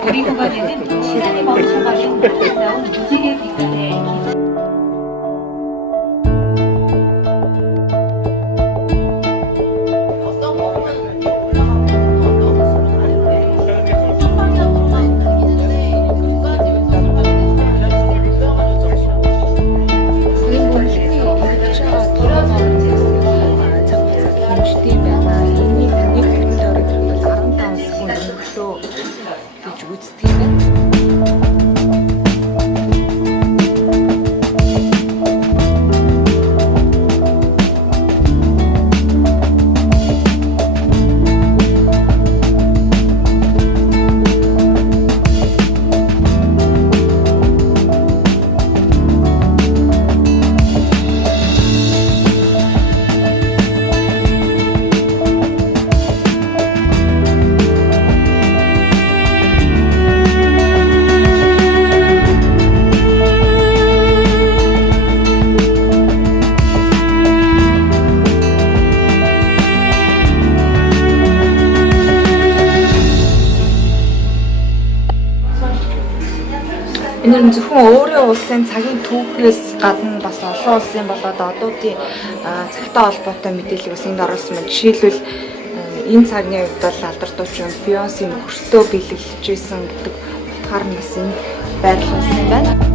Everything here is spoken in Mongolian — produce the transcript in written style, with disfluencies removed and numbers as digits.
우리 공간에는 시간이 멈춰가는 아름다운 무지개 빛깔의 гэж үздэг юм байна. Энэ нь зөвхөн өөрийн улсын цагийн түүхээс гадна бас олон улсын болоод одуудын цагтай холбоотой мэдээллийг бас энд оруулсан байна. Жишээлбэл энэ цагны үед бол алдартай Бейонсе нөхөртөө бэлэглэж байсан гэдэг утгаар нь бас энэ байрлуулсан байна.